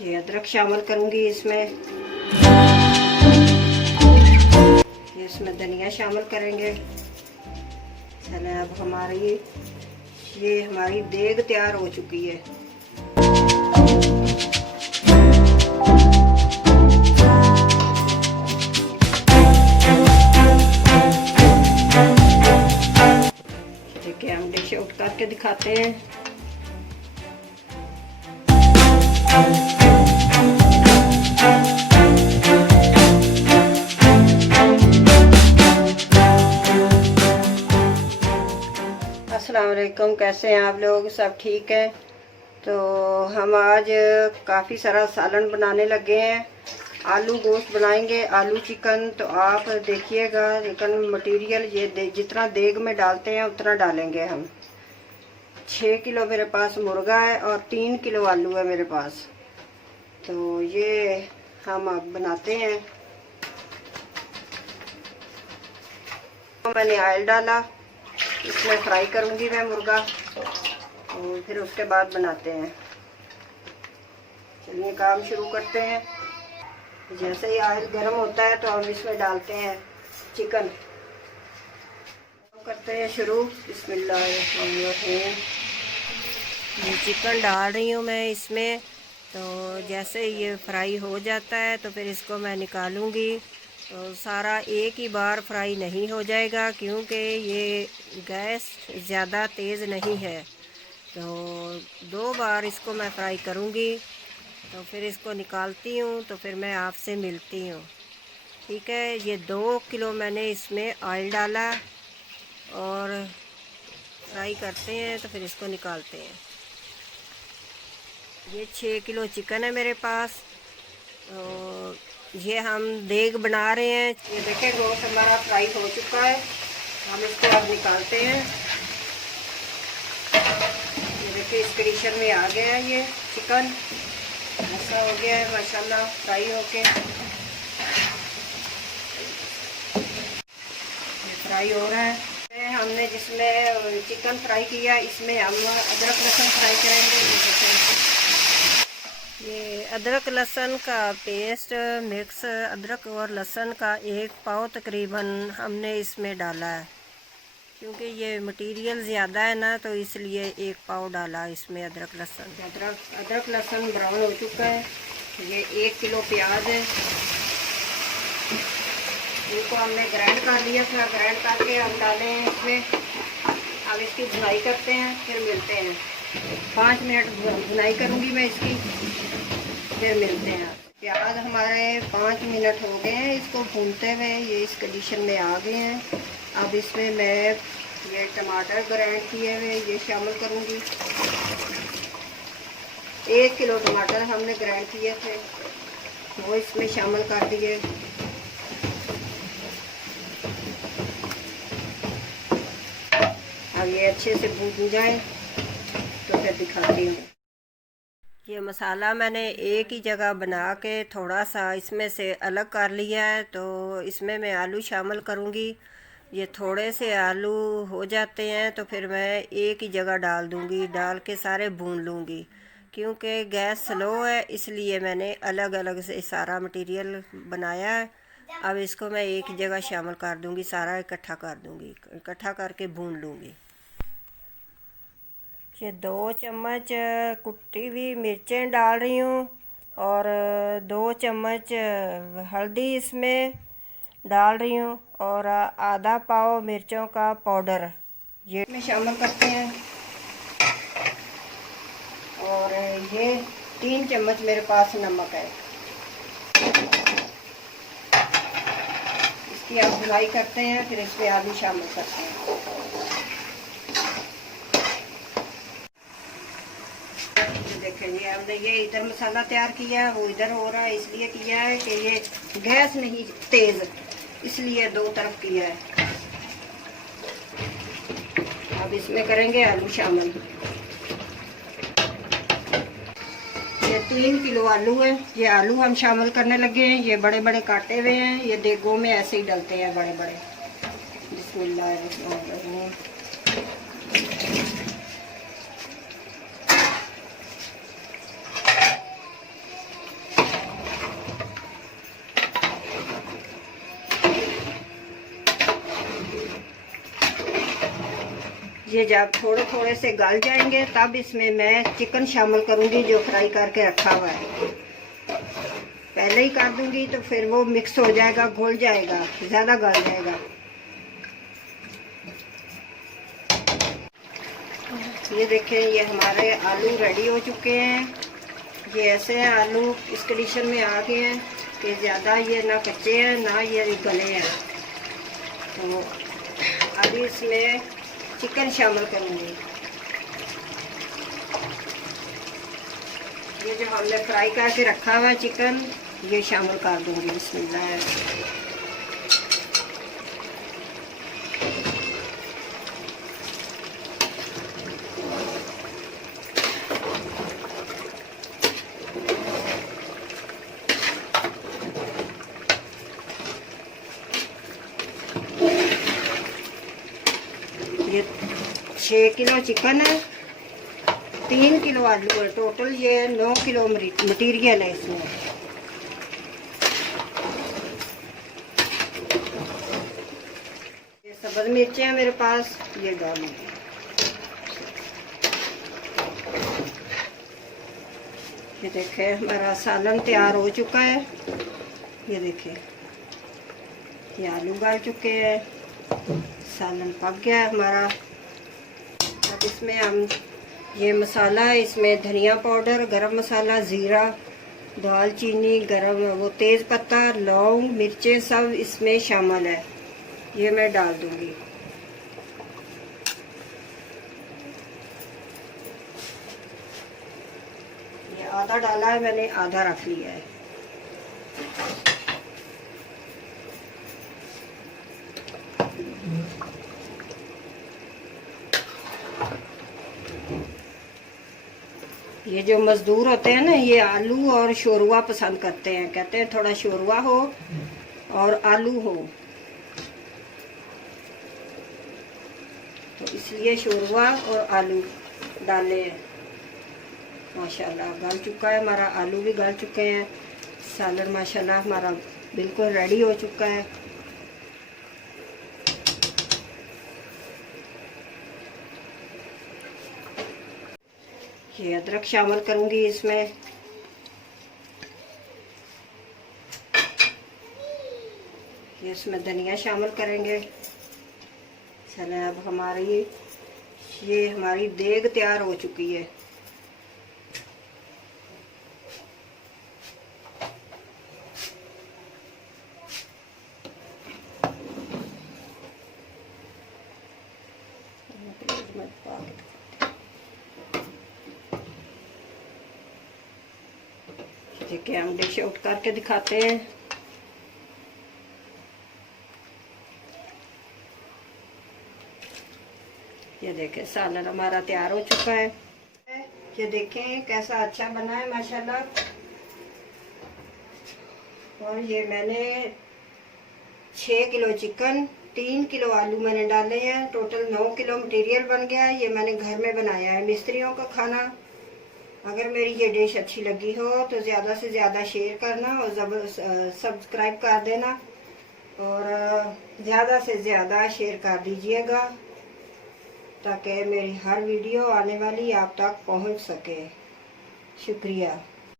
ये अदरक शामिल करूंगी इसमें। ये इसमें धनिया शामिल करेंगे। चलें, अब हमारी देग तैयार हो चुकी है। देखिए, हम डिश आउट करके दिखाते हैं। अस्सलाम वालेकुम, कैसे हैं आप लोग? सब ठीक है? तो हम आज काफ़ी सारा सालन बनाने लगे हैं। आलू गोश्त बनाएंगे, आलू चिकन। तो आप देखिएगा, लेकिन मटेरियल ये जितना देग में डालते हैं उतना डालेंगे हम। 6 किलो मेरे पास मुर्गा है और 3 किलो आलू है मेरे पास। तो ये हम अब बनाते हैं। तो मैंने ऑयल डाला, इसमें फ्राई करूंगी मैं मुर्गा, और फिर उसके बाद बनाते हैं। चलिए काम शुरू करते हैं। जैसे ही ऑयल गर्म होता है तो हम इसमें डालते हैं चिकन। करते हैं शुरू। बिस्मिल्लाहिर्रहमानिर्रहीम। ये चिकन डाल रही हूँ मैं इसमें। तो जैसे ये फ्राई हो जाता है तो फिर इसको मैं निकालूंगी। तो सारा एक ही बार फ्राई नहीं हो जाएगा, क्योंकि ये गैस ज़्यादा तेज़ नहीं है। तो 2 बार इसको मैं फ्राई करूँगी। तो फिर इसको निकालती हूँ, तो फिर मैं आपसे मिलती हूँ। ठीक है, ये 2 किलो मैंने इसमें ऑयल डाला और फ्राई करते हैं। तो फिर इसको निकालते हैं। ये 6 किलो चिकन है मेरे पास। तो ये हम देग बना रहे हैं। ये देखें, गोश्त हमारा फ्राई हो चुका है। हम इसको अब निकालते हैं। ये देखिए, इस कंडीशन में आ गया है ये चिकन। ऐसा हो गया है माशाल्लाह फ्राई होके। ये फ्राई हो रहा है। हमने जिसमें चिकन फ्राई किया, इसमें हम अदरक लहसुन फ्राई करेंगे। ये अदरक लहसुन का पेस्ट मिक्स, अदरक और लहसुन का 1 पाव तकरीबन हमने इसमें डाला है, क्योंकि ये मटेरियल ज़्यादा है ना, तो इसलिए 1 पाव डाला इसमें अदरक लहसुन। अदरक लहसुन ब्राउन हो चुका है। ये 1 किलो प्याज है, इनको हमने ग्राइंड कर लिया था। ग्राइंड करके हम डाले हैं इसमें। अब इसकी भुनाई करते हैं, फिर मिलते हैं। 5 मिनट भुनाई करूँगी मैं इसकी, फिर मिलते हैं। प्याज हमारे 5 मिनट हो गए हैं इसको भूनते हुए। ये इस कंडीशन में आ गए हैं। अब इसमें मैं ये टमाटर ग्राइंड किए हुए ये शामिल करूँगी। 1 किलो टमाटर हमने ग्राइंड किए थे, वो इसमें शामिल कर दिए। अब ये अच्छे से भून जाए तो फिर दिखाती हूँ। ये मसाला मैंने एक ही जगह बना के थोड़ा सा इसमें से अलग कर लिया है। तो इसमें मैं आलू शामिल करूँगी। ये थोड़े से आलू हो जाते हैं तो फिर मैं एक ही जगह डाल दूँगी, डाल के सारे भून लूँगी। क्योंकि गैस स्लो है, इसलिए मैंने अलग अलग से सारा मटेरियल बनाया है। अब इसको मैं एक ही जगह शामिल कर दूँगी, सारा इकट्ठा कर दूँगी, इकट्ठा करके भून लूँगी। ये 2 चम्मच कुटी हुई मिर्चें डाल रही हूँ और 2 चम्मच हल्दी इसमें डाल रही हूँ और आधा पाव मिर्चों का पाउडर ये में शामिल करते हैं। और ये 3 चम्मच मेरे पास नमक है। इसकी आप भुनाई करते हैं, फिर इसमें आलू शामिल करते हैं। देखेंगे, हमने ये इधर मसाला तैयार किया है, वो इधर हो रहा है। इसलिए किया है कि ये गैस नहीं तेज़, इसलिए 2 तरफ किया है। अब इसमें करेंगे आलू शामिल। ये 3 किलो आलू है। ये आलू हम शामिल करने लगे हैं। ये बड़े बड़े काटे हुए हैं। ये देगों में ऐसे ही डलते हैं बड़े बड़े। बिस्मिल्लाहिर्रहमानिर्रहीम। ये जब थोड़े थोड़े से गल जाएंगे तब इसमें मैं चिकन शामिल करूँगी जो फ्राई करके रखा हुआ है। पहले ही कर दूँगी तो फिर वो मिक्स हो जाएगा, घुल जाएगा, ज़्यादा गल जाएगा। ये देखें, ये हमारे आलू रेडी हो चुके हैं। ये ऐसे आलू इस कंडीशन में आ गए हैं कि ज़्यादा ये ना कच्चे हैं ना ये गले हैं। तो अभी इसमें चिकन शामिल करूँगी। ये जो हमने फ्राई करके रखा हुआ चिकन ये शामिल कर दूँगी। बिस्मिल्लाह। ये 6 किलो चिकन है, 3 किलो आलू है, टोटल ये 9 किलो मटीरियल है इसमें। ये सब्ज़ मिर्चें हैं मेरे पास, ये डालूंगी। ये देखें, हमारा सालन तैयार हो चुका है। ये देखें, ये आलू गल चुके हैं, सालन पक गया है हमारा। अब इसमें हम ये मसाला है, इसमें धनिया पाउडर, गरम मसाला, ज़ीरा, दालचीनी, गरम वो तेज़ पत्ता, लौंग, मिर्चें सब इसमें शामिल है। ये मैं डाल दूंगी। ये आधा डाला है मैंने, आधा रख लिया है। ये जो मज़दूर होते हैं ना, ये आलू और शोरवा पसंद करते हैं, कहते हैं थोड़ा शोरवा हो और आलू हो, तो इसलिए शोरवा और आलू डाले हैं। माशाल्लाह गल चुका है हमारा, आलू भी गल चुके हैं, सालन माशाल्लाह हमारा बिल्कुल रेडी हो चुका है। ये अदरक शामिल करूंगी इसमें। ये इसमें धनिया शामिल करेंगे। चलें, अब ये हमारी देग तैयार हो चुकी है। देखिए, हम डिश आउट करके दिखाते हैं। ये देखें, सालन हमारा तैयार हो चुका है। ये देखें कैसा अच्छा बना है माशाल्लाह। और ये मैंने 6 किलो चिकन, 3 किलो आलू मैंने डाले हैं, टोटल 9 किलो मटेरियल बन गया है। ये मैंने घर में बनाया है, मिस्त्रियों का खाना। अगर मेरी ये डिश अच्छी लगी हो तो ज़्यादा से ज़्यादा शेयर करना और सब्सक्राइब कर देना और ज़्यादा से ज़्यादा शेयर कर दीजिएगा ताकि मेरी हर वीडियो आने वाली आप तक पहुंच सके। शुक्रिया।